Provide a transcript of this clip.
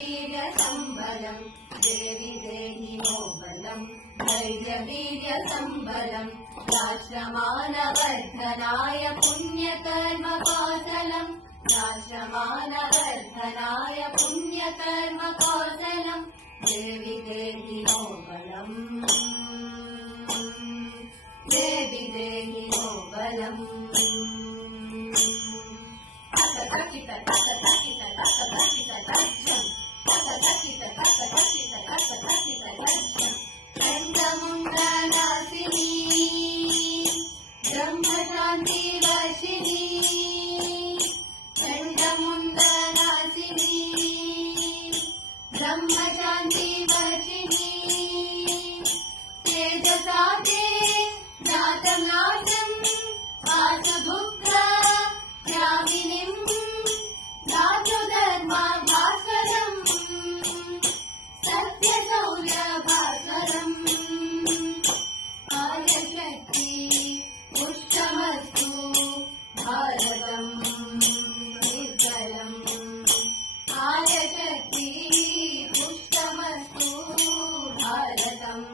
वीर्यसम्बलं देवि देहि नो बलं धैर्यवीर्यसम्बलं राष्ट्रमानवर्धनाय पुण्यकर्मकौशलं राष्ट्रमानवर्धनाय पुण्यकर्मकौशलं देवि देहि नो बलं देवि देहि नो बलम् चण्डमुण्डनाशिनी ब्रह्मशान्ति वर्षिणी चण्डमुण्डनाशिनी ब्रह्मशान्ति वर्षिणी तेजसा ते जातं नाशम् आशुभुक्ता यामिनीं दातु धर्मभास्करम् सत्यशौर्यभास्करम् आर्यशक्ति पुष्टमस्तु भारतम् निर्मलम् आर्यशक्ति पुष्टमस्तु भारतम्